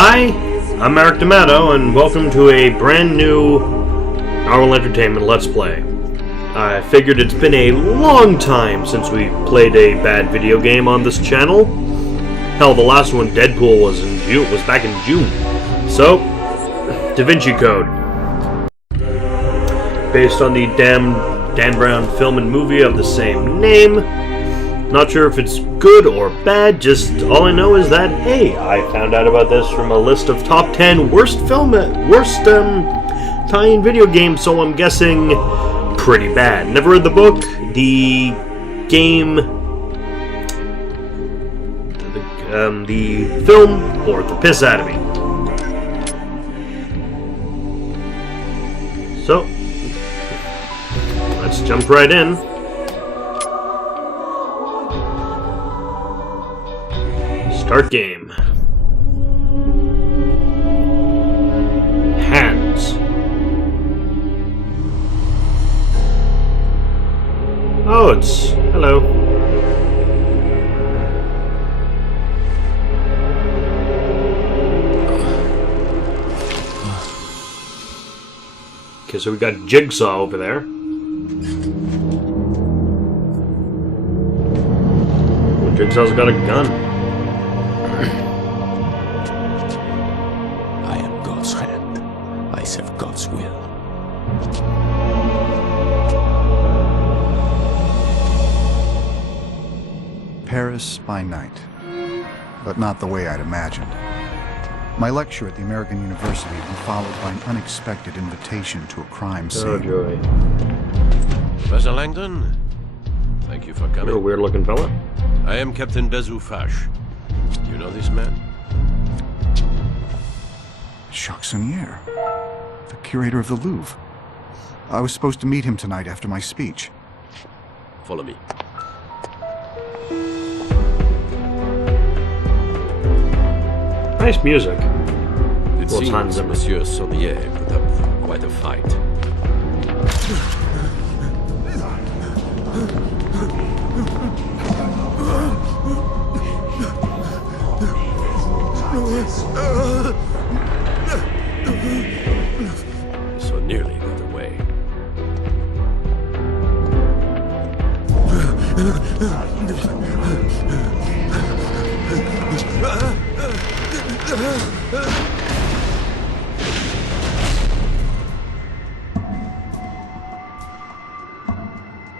Hi, I'm Eric D'Amato, and welcome to a brand new Narwhal Entertainment Let's Play. I figured it's been a long time since we played a bad video game on this channel. Hell, the last one, Deadpool, was back in June. So, Da Vinci Code. Based on the Dan Brown film and movie of the same name. Not sure if it's good or bad, just all I know is that, hey, I found out about this from a list of top 10 worst tie-in video games, so I'm guessing pretty bad. Never read the book, the game, the film, or the piss out of me. So, let's jump right in. Start game. Hands. Oh, it's... hello. Okay, so we got Jigsaw over there. Jigsaw's got a gun. I am God's hand. I serve God's will. Paris by night, but not the way I'd imagined. My lecture at the American University had been followed by an unexpected invitation to a crime scene. Oh, joy. Professor Langdon, thank you for coming. You're a weird-looking fella. I am Captain Bezoufache. Do you know this man? Jacques Sonnier, the curator of the Louvre. I was supposed to meet him tonight after my speech. Follow me. Nice music. It seems Monsieur Sonnier put up quite a fight. So nearly got away.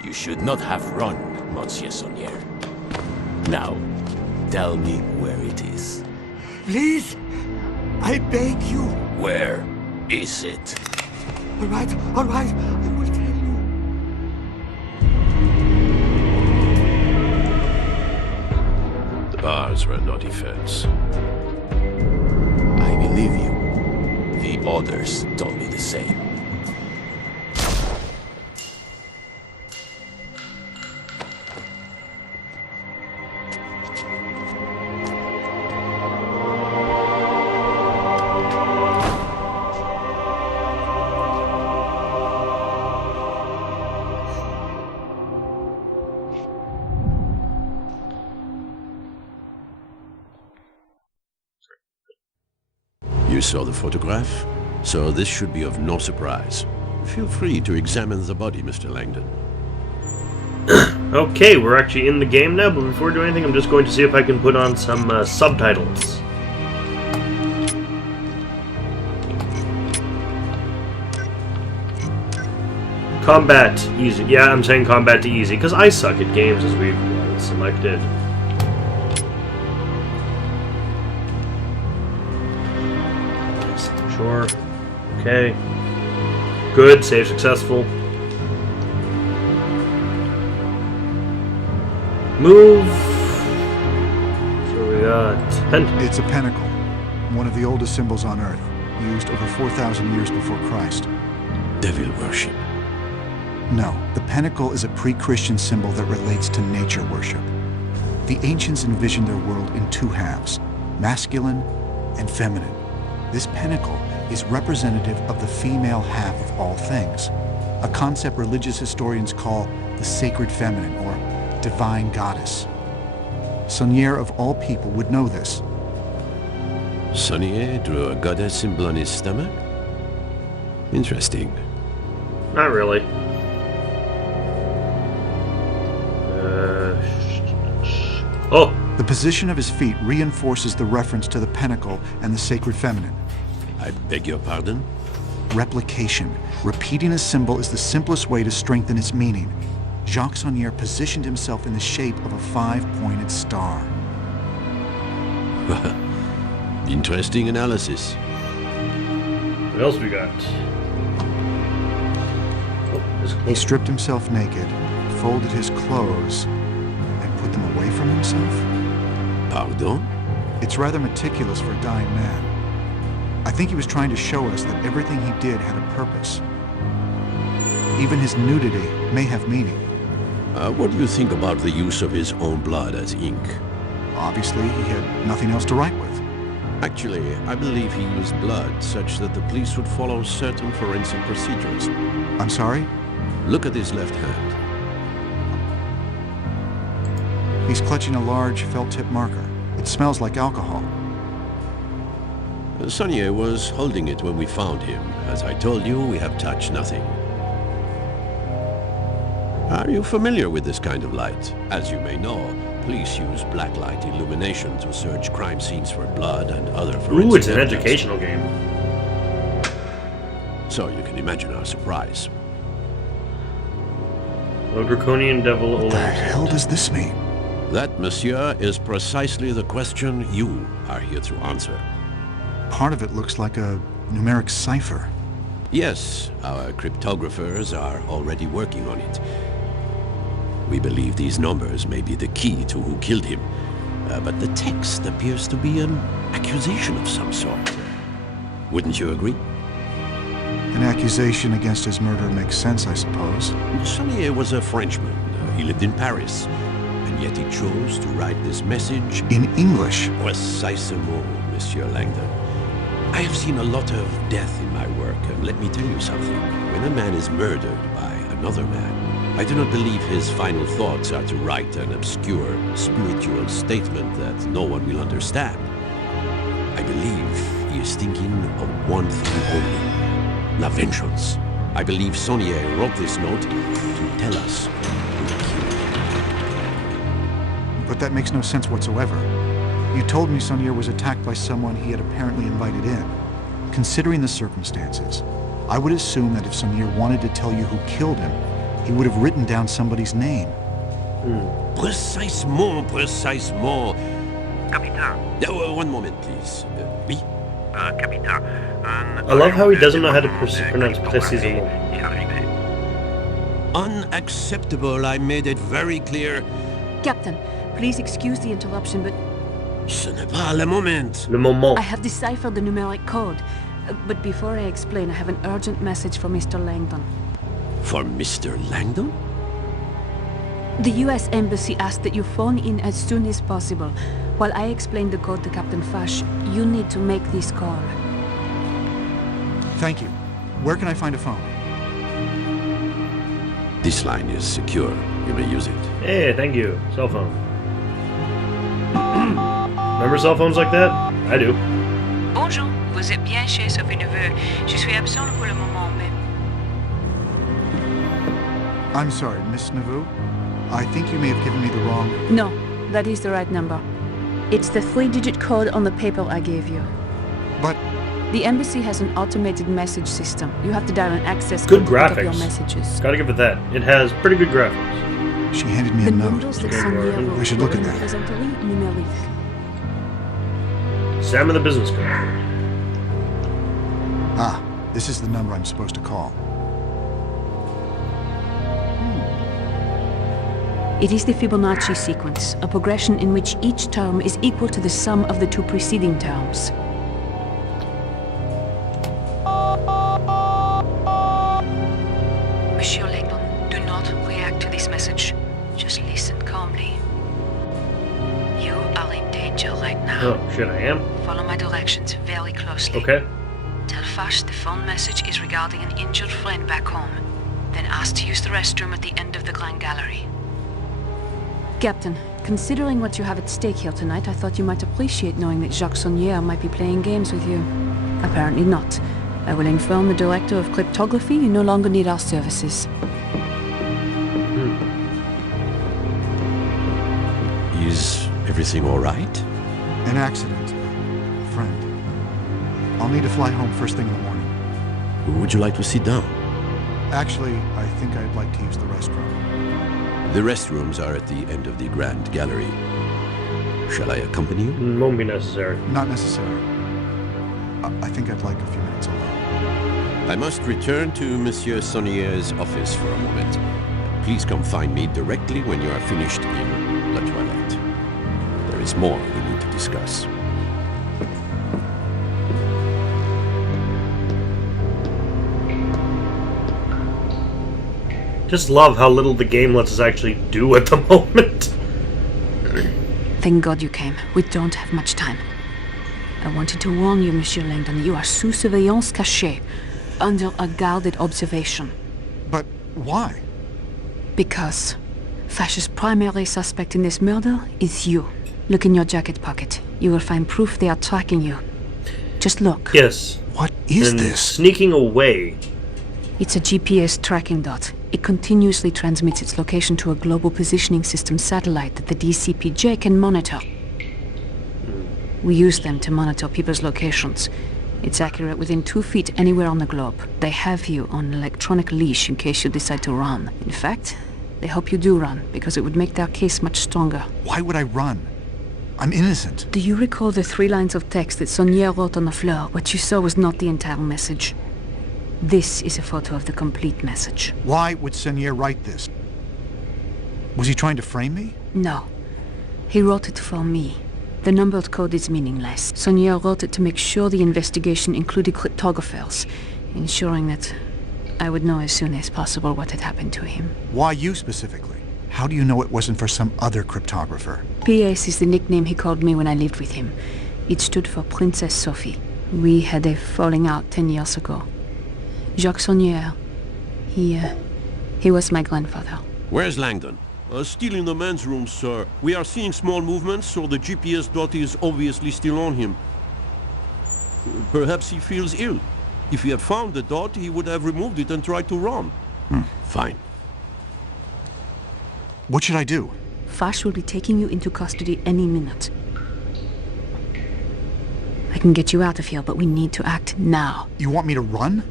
You should not have run, Monsieur Sonnier. Now, tell me where it is. Please, I beg you. Where is it? All right, I will tell you. The bars were no defense. I believe you. The others told me the same. You saw the photograph, so this should be of no surprise. Feel free to examine the body, Mr. Langdon. Okay, we're actually in the game now, but before doing anything, I'm just going to see if I can put on some subtitles. Combat easy. Yeah, I'm saying combat to easy, because I suck at games as we've selected. Sure. Okay. Good. Save successful. Move. So we got... It's a pentacle, one of the oldest symbols on Earth, used over 4,000 years before Christ. Devil worship. No, the pentacle is a pre-Christian symbol that relates to nature worship. The ancients envisioned their world in two halves, masculine and feminine. This pentacle is representative of the female half of all things, a concept religious historians call the sacred feminine or divine goddess. Sonnier of all people would know this. Sonnier drew a goddess symbol on his stomach? Interesting. Not really. Oh! The position of his feet reinforces the reference to the pentacle and the sacred feminine. I beg your pardon? Replication. Repeating a symbol is the simplest way to strengthen its meaning. Jacques Sonnier positioned himself in the shape of a 5-pointed star. Interesting analysis. What else we got? Oh, He stripped himself naked, folded his clothes, and put them away from himself? Pardon? It's rather meticulous for a dying man. I think he was trying to show us that everything he did had a purpose. Even his nudity may have meaning. What do you think about the use of his own blood as ink? Obviously, he had nothing else to write with. Actually, I believe he used blood such that the police would follow certain forensic procedures. I'm sorry? Look at his left hand. He's clutching a large felt-tip marker. It smells like alcohol. Sonnier was holding it when we found him. As I told you, we have touched nothing. Are you familiar with this kind of light? As you may know, police use blacklight illumination to search crime scenes for blood and other forensic ooh, it's an evidence. educational game. So you can imagine our surprise. No draconian devil. What the hell does this mean? That, monsieur, is precisely the question you are here to answer. Part of it looks like a numeric cipher. Yes, our cryptographers are already working on it. We believe these numbers may be the key to who killed him, but the text appears to be an accusation of some sort. Wouldn't you agree? An accusation against his murder makes sense, I suppose. Sonnier was a Frenchman. He lived in Paris, and yet he chose to write this message In English. Precisement, Monsieur Langdon. I have seen a lot of death in my work, and let me tell you something. When a man is murdered by another man, I do not believe his final thoughts are to write an obscure spiritual statement that no one will understand. I believe he is thinking of one thing only, la vengeance. I believe Sonnier wrote this note to tell us who killed him. But that makes no sense whatsoever. You told me Sonnier was attacked by someone he had apparently invited in. Considering the circumstances, I would assume that if Sonnier wanted to tell you who killed him, he would have written down somebody's name. Precisement. Capitaine. One moment, please. Oui? Capitaine. I love how he doesn't know how to pronounce précisément. Unacceptable. I made it very clear. Captain, please excuse the interruption, but Ce n'est pas le moment. Le moment. I have deciphered the numeric code. But before I explain, I have an urgent message for Mr. Langdon. For Mr. Langdon? The U.S. Embassy asked that you phone in as soon as possible. While I explain the code to Captain Fash, you need to make this call. Thank you. Where can I find a phone? This line is secure. You may use it. Hey, thank you. Cell phone. Remember cell phones like that? I do. Bonjour, vous êtes bien chez Sophie Neveu. Je suis absent pour le moment, mais... I'm sorry, Miss Nauvoo. I think you may have given me the wrong... No, that is the right number. It's the 3-digit code on the paper I gave you. But... The embassy has an automated message system. You have to dial an access Good code to pick up your graphics. messages. Gotta give it that. It has pretty good graphics. She handed me The a note. numbers that Sonnier wrote I should look at were that. présenterie numérique. Sam of the business card. Ah, this is the number I'm supposed to call. It is the Fibonacci sequence, a progression in which each term is equal to the sum of the two preceding terms. Monsieur Langdon, do not react to this message. Just listen calmly. You are in danger right now. Oh, shit, I am? Follow my directions very closely. Okay. Tell Fash the phone message is regarding an injured friend back home. Then ask to use the restroom at the end of the Grand Gallery. Captain, considering what you have at stake here tonight, I thought you might appreciate knowing that Jacques Saunière might be playing games with you. Apparently not. I will inform the Director of Cryptography you no longer need our services. Is everything all right? An accident. A friend. I'll need to fly home first thing in the morning. Would you like to sit down? Actually, I think I'd like to use the restroom. The restrooms are at the end of the Grand Gallery. Shall I accompany you? Won't be necessary. Not necessary. I think I'd like a few minutes alone. I must return to Monsieur Saunière's office for a moment. Please come find me directly when you are finished in La Toilette. There is more we need to discuss. Just love how little the game lets us actually do at the moment. Thank God you came. We don't have much time. I wanted to warn you, Monsieur Langdon, you are sous surveillance cachée, under a guarded observation. But why? Because Fash's primary suspect in this murder is you. Look in your jacket pocket. You will find proof they are tracking you. Just look. Yes. What is And this? sneaking away. It's a GPS tracking dot. It continuously transmits its location to a global positioning system satellite that the DCPJ can monitor. We use them to monitor people's locations. It's accurate within 2 feet anywhere on the globe. They have you on an electronic leash in case you decide to run. In fact, they hope you do run, because it would make their case much stronger. Why would I run? I'm innocent. Do you recall the 3 lines of text that Saunière wrote on the floor? What you saw was not the entire message. This is a photo of the complete message. Why would Saunière write this? Was he trying to frame me? No. He wrote it for me. The numbered code is meaningless. Saunière wrote it to make sure the investigation included cryptographers, ensuring that I would know as soon as possible what had happened to him. Why you specifically? How do you know it wasn't for some other cryptographer? PS is the nickname he called me when I lived with him. It stood for Princess Sophie. We had a falling out 10 years ago. Jacques Saunière. He was my grandfather. Where's Langdon? Still in the men's room, sir. We are seeing small movements, so the GPS dot is obviously still on him. Perhaps he feels ill. If he had found the dot, he would have removed it and tried to run. Fine. What should I do? Fash will be taking you into custody any minute. I can get you out of here, but we need to act now. You want me to run?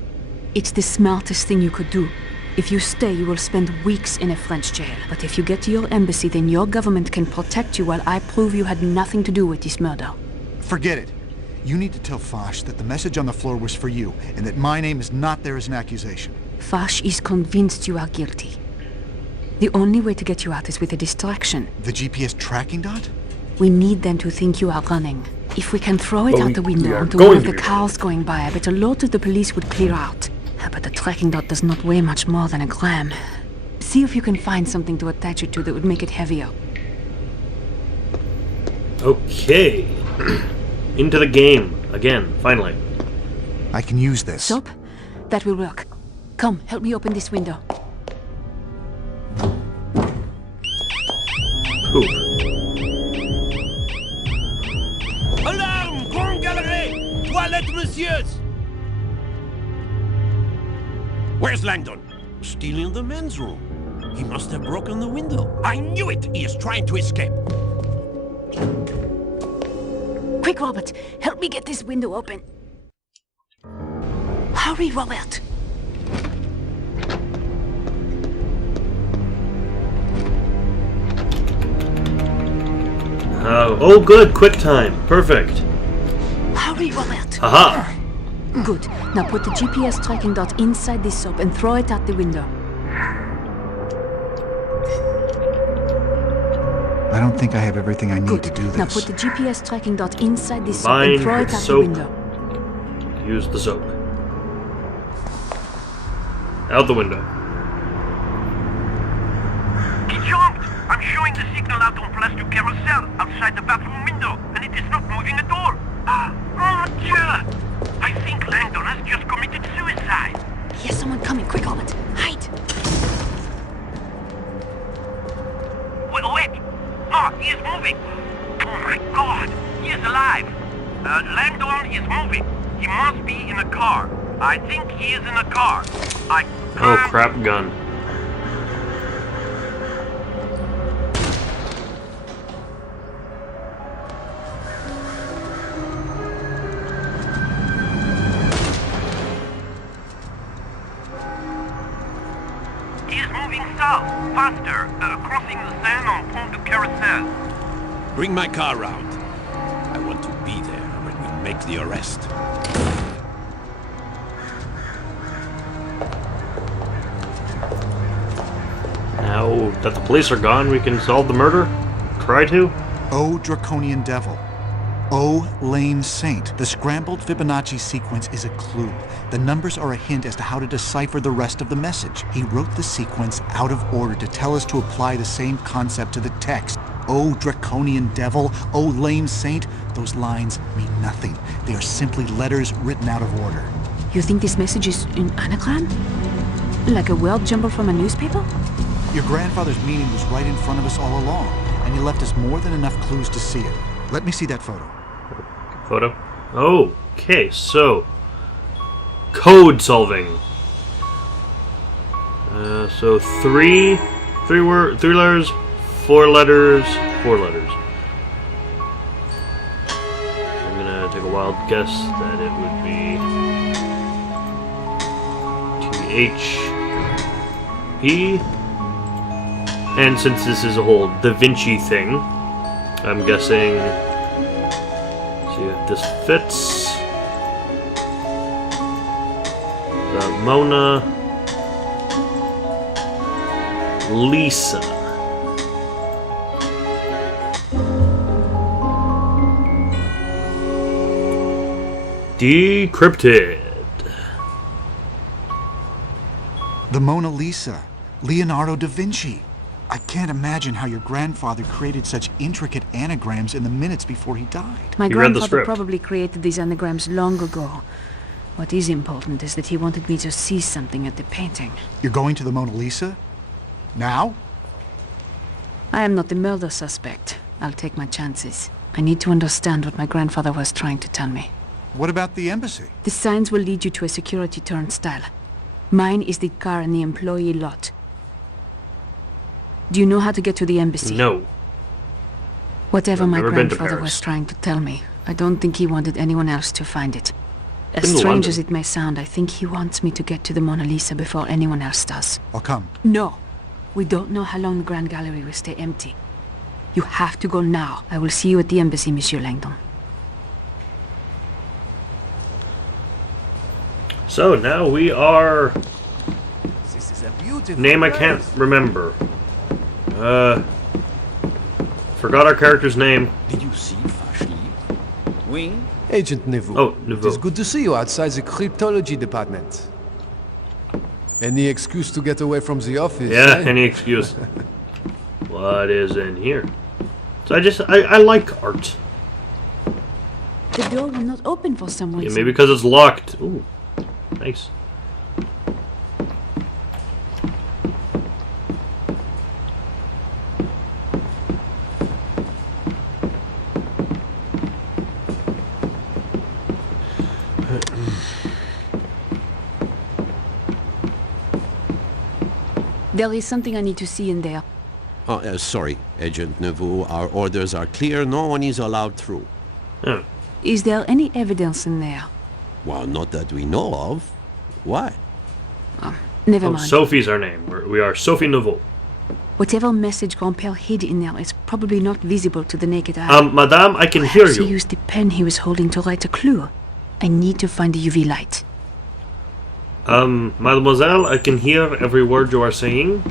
It's the smartest thing you could do. If you stay, you will spend weeks in a French jail. But if you get to your embassy, then your government can protect you while I prove you had nothing to do with this murder. Forget it. You need to tell Fash that the message on the floor was for you, and that my name is not there as an accusation. Fash is convinced you are guilty. The only way to get you out is with a distraction. The GPS tracking dot? We need them to think you are running. If we can throw it But out we the window are onto going one of to the be cars going by, I bet a lot of the police would clear out. But the tracking dot does not weigh much more than a gram. See if you can find something to attach it to that would make it heavier. Okay. Into the game. Again, finally. I can use this. Soap? That will work. Come, help me open this window. Poop. Alarm! Grand Galerie! Toilette, messieurs! Where's Langdon? Still in the men's room. He must have broken the window. I knew it! He is trying to escape. Quick, Robert! Help me get this window open. Hurry, Robert! Oh, good. Quick time. Perfect. Hurry, Robert! Aha! Good. Now put the GPS tracking dot inside this soap and throw it out the window. I don't think I have everything I need Good. to do this. Now put the GPS tracking dot inside this soap Combine and throw it with out soap. the window. Use the soap. Out the window. He jumped! I'm showing the signal out on Place du Carousel, outside the bathroom window, and it is not moving at all. Oh, Dieu! I think Langdon has just committed suicide. Here's someone coming. Quick, Robert! Hide! Wait! No, he is in a car. I think he is in a car. Oh crap, gun. He is moving south, faster, crossing the Seine on Pont du Carousel. Bring my car round. I want to be there when we make the arrest. Now that the police are gone, we can solve the murder? Try to? Oh, draconian devil. Oh, lame saint. The scrambled Fibonacci sequence is a clue. The numbers are a hint as to how to decipher the rest of the message. He wrote the sequence out of order to tell us to apply the same concept to the text. Oh, draconian devil. Oh, lame saint. Those lines mean nothing. They are simply letters written out of order. You think this message is an anagram? Like a word jumbled from a newspaper? Your grandfather's meaning was right in front of us all along, and he left us more than enough clues to see it. Let me see that photo. Photo? Okay, so code solving. So three letters, 4 letters, 4 letters. I'm gonna take a wild guess that it would be THP. And since this is a whole Da Vinci thing, I'm guessing. See if this fits. The Mona Lisa. Decrypted. The Mona Lisa. Leonardo da Vinci. I can't imagine how your grandfather created such intricate anagrams in the minutes before he died. My You read the grandfather script. probably created these anagrams long ago. What is important is that he wanted me to see something at the painting. You're going to the Mona Lisa? Now? I am not the murder suspect. I'll take my chances. I need to understand what my grandfather was trying to tell me. What about the embassy? The signs will lead you to a security turnstile. Mine is the car in the employee lot. Do you know how to get to the embassy? No. Whatever I've my never been to grandfather Paris. was trying to tell me, I don't think he wanted anyone else to find it. As Been to strange London. as it may sound, I think he wants me to get to the Mona Lisa before anyone else does. I'll come. No. We don't know how long the Grand Gallery will stay empty. You have to go now. I will see you at the embassy, Monsieur Langdon. So now we are. This is a beautiful Name I can't remember. Forgot our character's name. Did you see Fash leave? Oui? Agent Neveu. Oh, It Nouveau. is good to see you outside the cryptology department. Any excuse to get away from the office? Yeah, eh? any excuse. What is in here? So I like art. The door will not open for some Yeah, reason. maybe because it's locked. Ooh, nice. There is something I need to see in there. Oh, sorry, Agent Neveu. Our orders are clear. No one is allowed through. Oh. Is there any evidence in there? Well, not that we know of. Why? Never Oh, mind. Sophie's our name. We are Sophie Nouveau. Whatever message Grand-Père hid in there is probably not visible to the naked eye. Madame, I can hear Perhaps he you. used the pen he was holding to write a clue. I need to find the UV light. Mademoiselle, I can hear every word you are saying.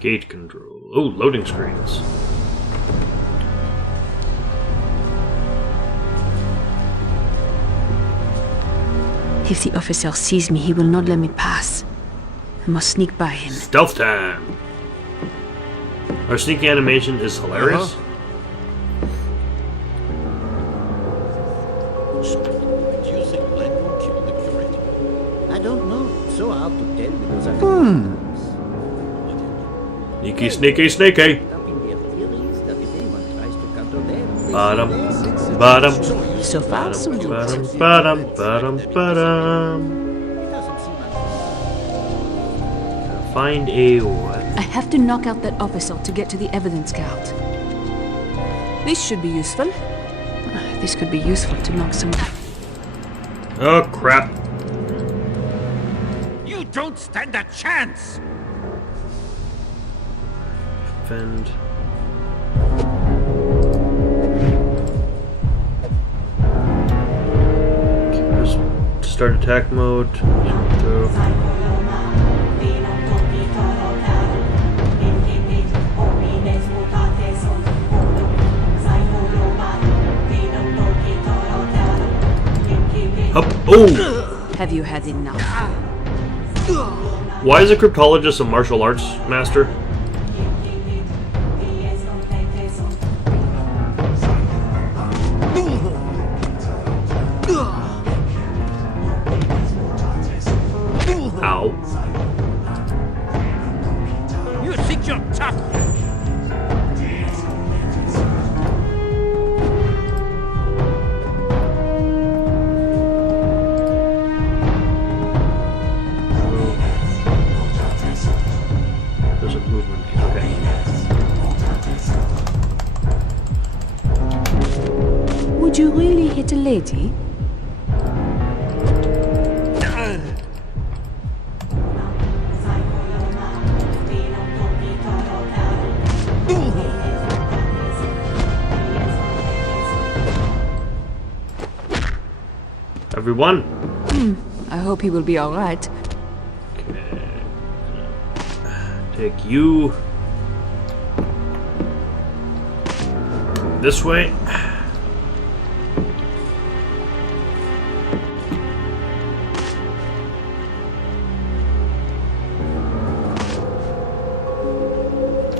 Gate control. Oh, loading screens. If the officer sees me, he will not let me pass. I must sneak by him. Stealth time. Our sneaky animation is hilarious. So, do you think Langdon killed the curator? I don't know. It's so hard to tell because I... Sneaky, sneaky, sneaky. Bottom, bottom. So far, so good. Bottom, bottom, bottom. Find a what? I have to knock out that officer to get to the evidence guard. This should be useful. This could be useful to knock some... Oh, crap. You don't stand a chance! Defend. Start attack mode. Up. Oh! Have you had enough? Why is a cryptologist a martial arts master? Ow. You think you're tough? There's a movement. Okay. Would you really hit a lady? Everyone. I hope he will be all right. Okay. Take you this way.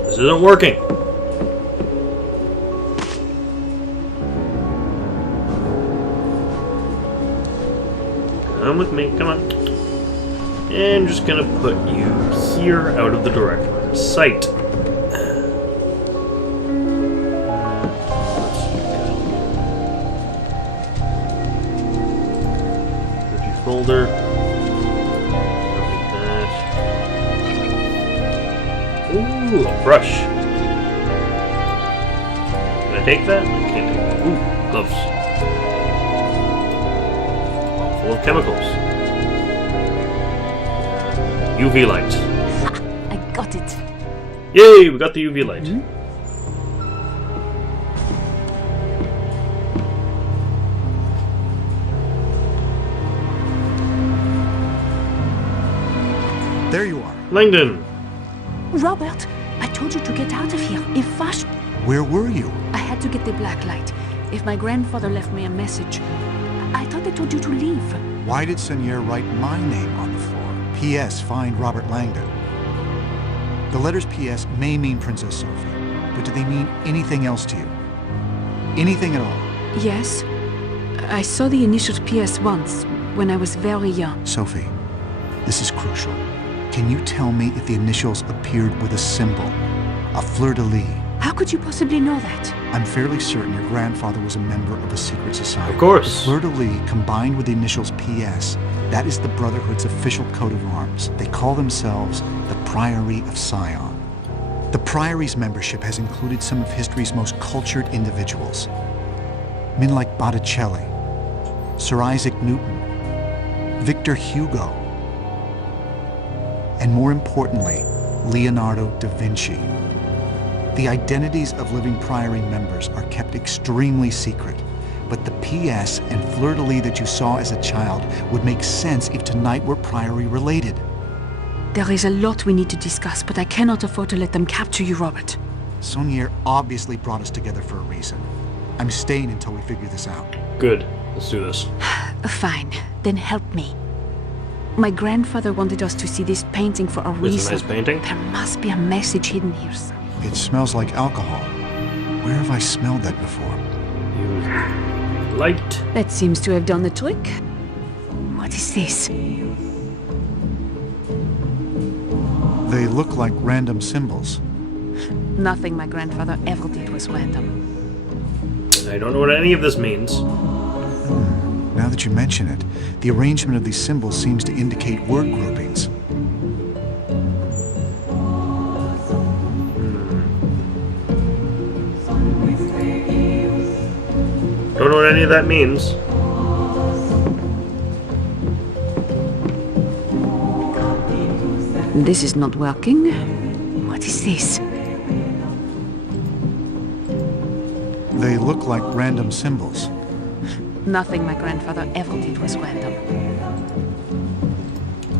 This isn't working. Come with me, come on. And I'm just gonna put you here out of the direct line of sight. Energy folder. Don't need that. Ooh, a brush. Can I take that? I can't take that. Ooh, gloves. Full of chemicals. UV light. Ha! I got it. Yay, we got the UV light. There you are. Langdon. Robert, I told you to get out of here. In fast. Where were you? I had to get the black light. If my grandfather left me a message, I thought I told you to leave. Why did Sonier write my name on the floor? P.S. Find Robert Langdon. The letters P.S. may mean Princess Sophie, but do they mean anything else to you? Anything at all? Yes. I saw the initials PS once, when I was very young. Sophie, this is crucial. Can you tell me if the initials appeared with a symbol? A fleur-de-lis? How could you possibly know that? I'm fairly certain your grandfather was a member of a secret society. Of course. The fleur-de-lis combined with the initials PS, that is the Brotherhood's official coat of arms. They call themselves the Priory of Sion. The Priory's membership has included some of history's most cultured individuals. Men like Botticelli, Sir Isaac Newton, Victor Hugo, and more importantly, Leonardo da Vinci. The identities of living Priory members are kept extremely secret, but the PS and fleur-de-lis that you saw as a child would make sense if tonight were Priory related. There is a lot we need to discuss, but I cannot afford to let them capture you, Robert. Sonier obviously brought us together for a reason. I'm staying until we figure this out. Good. Let's do this. Fine. Then help me. My grandfather wanted us to see this painting for a It's reason. a nice painting. There must be a message hidden here. It smells like alcohol. Where have I smelled that before? Use light. That seems to have done the trick. What is this? They look like random symbols. Nothing my grandfather ever did was random. I don't know what any of this means. Now that you mention it, the arrangement of these symbols seems to indicate word groupings. Don't know what any of that means. This is not working. What is this? They look like random symbols. Nothing my grandfather ever did was random.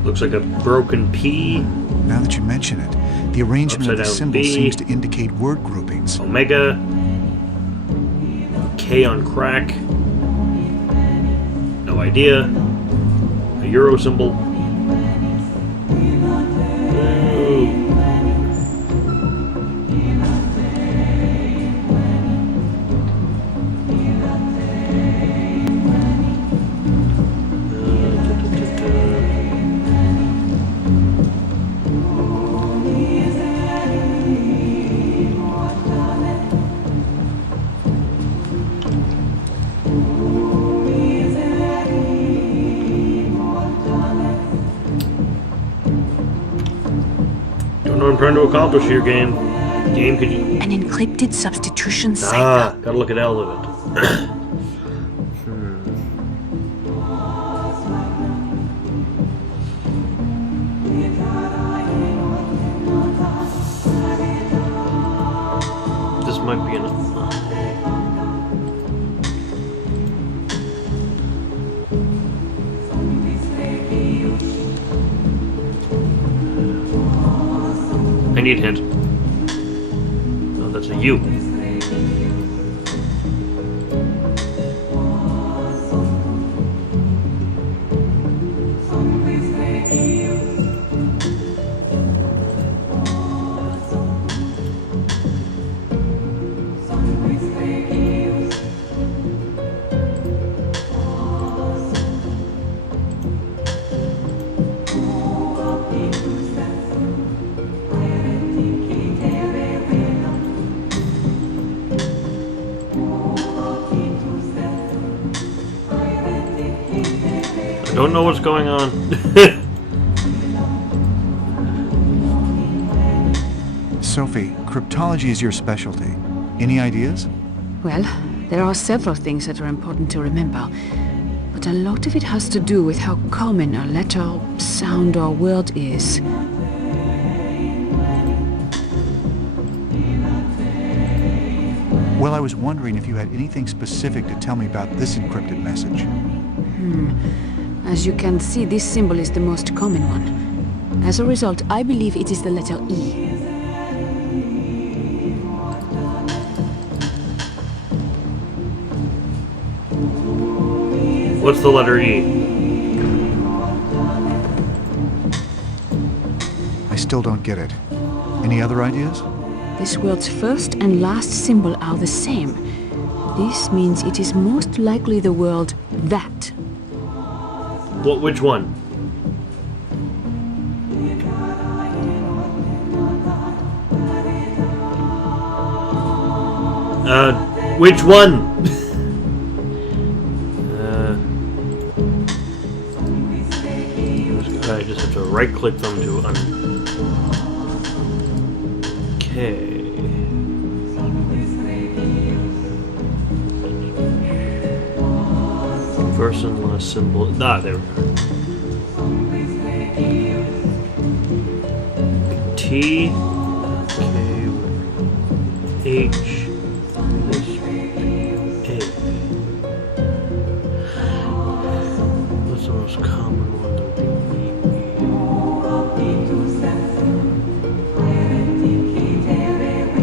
Looks like a broken P. Now that you mention it, the arrangement of the Upside down symbols B. seems to indicate word groupings. Omega. K on crack. No idea. A Euro symbol. What I'm trying to accomplish here, game. Game, could you... An encrypted substitution cipher. Ah, gotta look at all of it. This might be enough. I need a hint. Oh, that's a U. Don't know what's going on. Sophie, cryptology is your specialty. Any ideas? Well, there are several things that are important to remember, but a lot of it has to do with how common a letter, sound, or word is. Well, I was wondering if you had anything specific to tell me about this encrypted message. As you can see, this symbol is the most common one. As a result, I believe it is the letter E. What's the letter E? I still don't get it. Any other ideas? This word's first and last symbol are the same. This means it is most likely the word that. What? Which one? Which one? I just have to right-click them to Okay. First and last symbol. Ah, there we go. T, K, H, A. What's the most common one?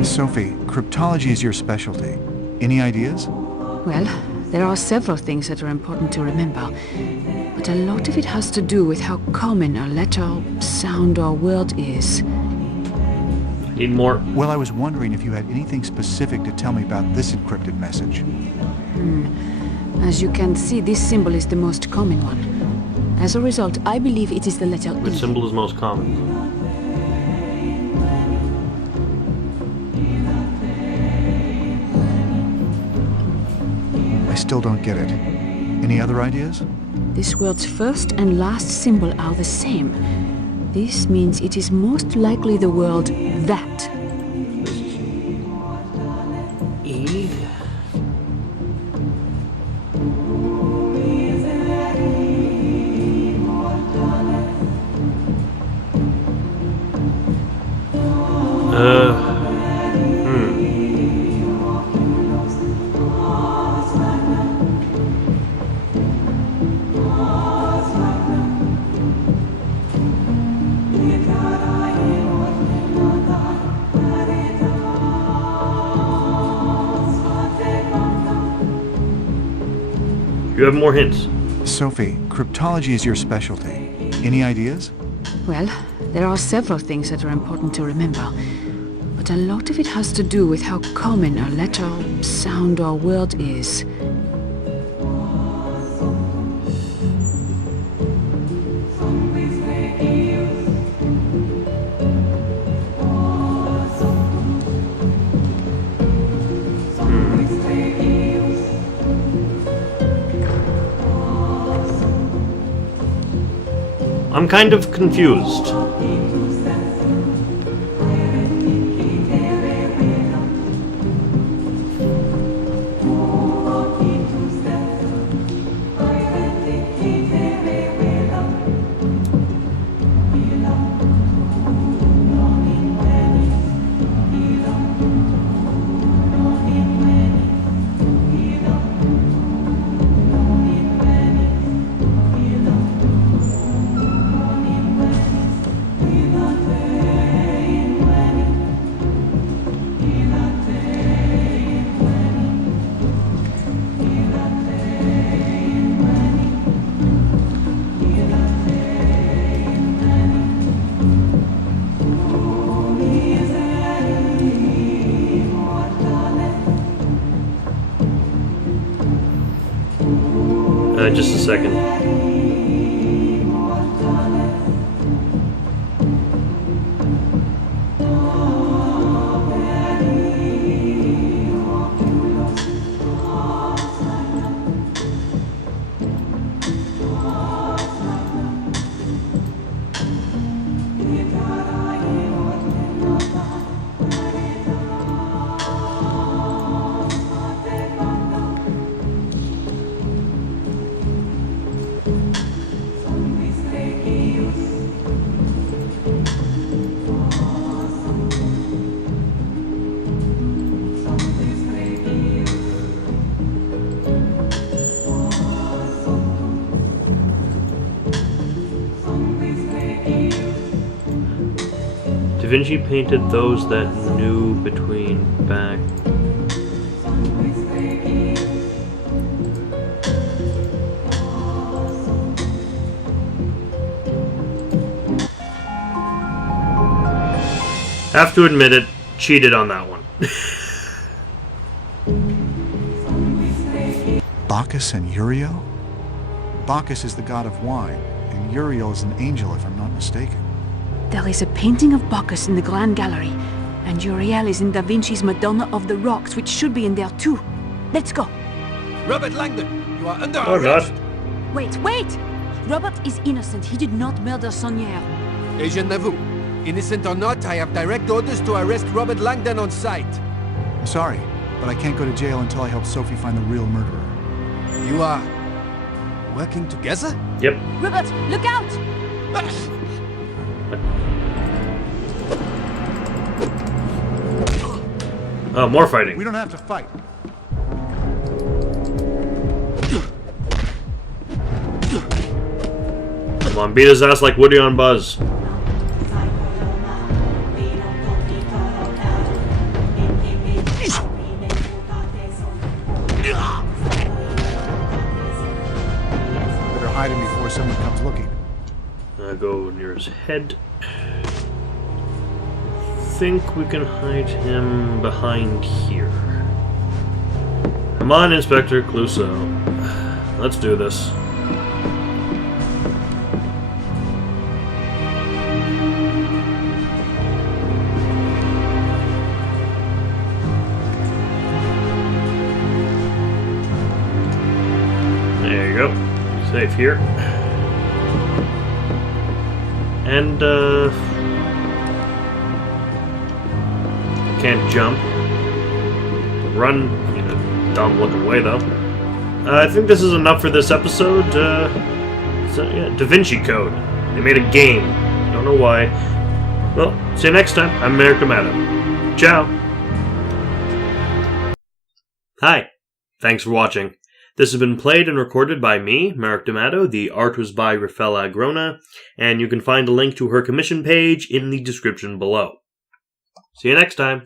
Sophie, cryptology is your specialty. Any ideas? Well, there are several things that are important to remember, but a lot of it has to do with how common a letter, sound, or word is. Need more. Well, I was wondering if you had anything specific to tell me about this encrypted message. As you can see, this symbol is the most common one. As a result, I believe it is the letter Which E. symbol is most common? still don't get it. Any other ideas? This world's first and last symbol are the same. This means it is most likely the word that. E? You have more hints. Sophie, cryptology is your specialty. Any ideas? Well, there are several things that are important to remember. But a lot of it has to do with how common a letter, sound, or word is. I'm kind of confused. Just a second. Da Vinci painted those that knew between back. Have to admit it, cheated on that one. Bacchus and Uriel? Bacchus is the god of wine, and Uriel is an angel if I'm not mistaken. There is a painting of Bacchus in the Grand Gallery, and Uriel is in Da Vinci's Madonna of the Rocks, which should be in there too. Let's go. Robert Langdon, you are under Oh, arrest. God. Wait! Robert is innocent. He did not murder Sonier. Agent Nauvoo, innocent or not, I have direct orders to arrest Robert Langdon on sight. I'm sorry, but I can't go to jail until I help Sophie find the real murderer. You are working together? Yep. Robert, look out! Oh, more fighting. We don't have to fight. Come on, beat his ass like Woody on Buzz. Better hide him before someone comes looking. Go near his head. Think we can hide him behind here. Come on, Inspector Clouseau. Let's do this. life here. And, can't jump. Run in a dumb-looking way, though. I think this is enough for this episode. Yeah, Da Vinci Code. They made a game. Don't know why. Well, see you next time. I'm Merrick D'Amato. Ciao. Hi. Thanks for watching. This has been played and recorded by me, Merrick D'Amato. The art was by Rafaela Agrona, and you can find a link to her commission page in the description below. See you next time.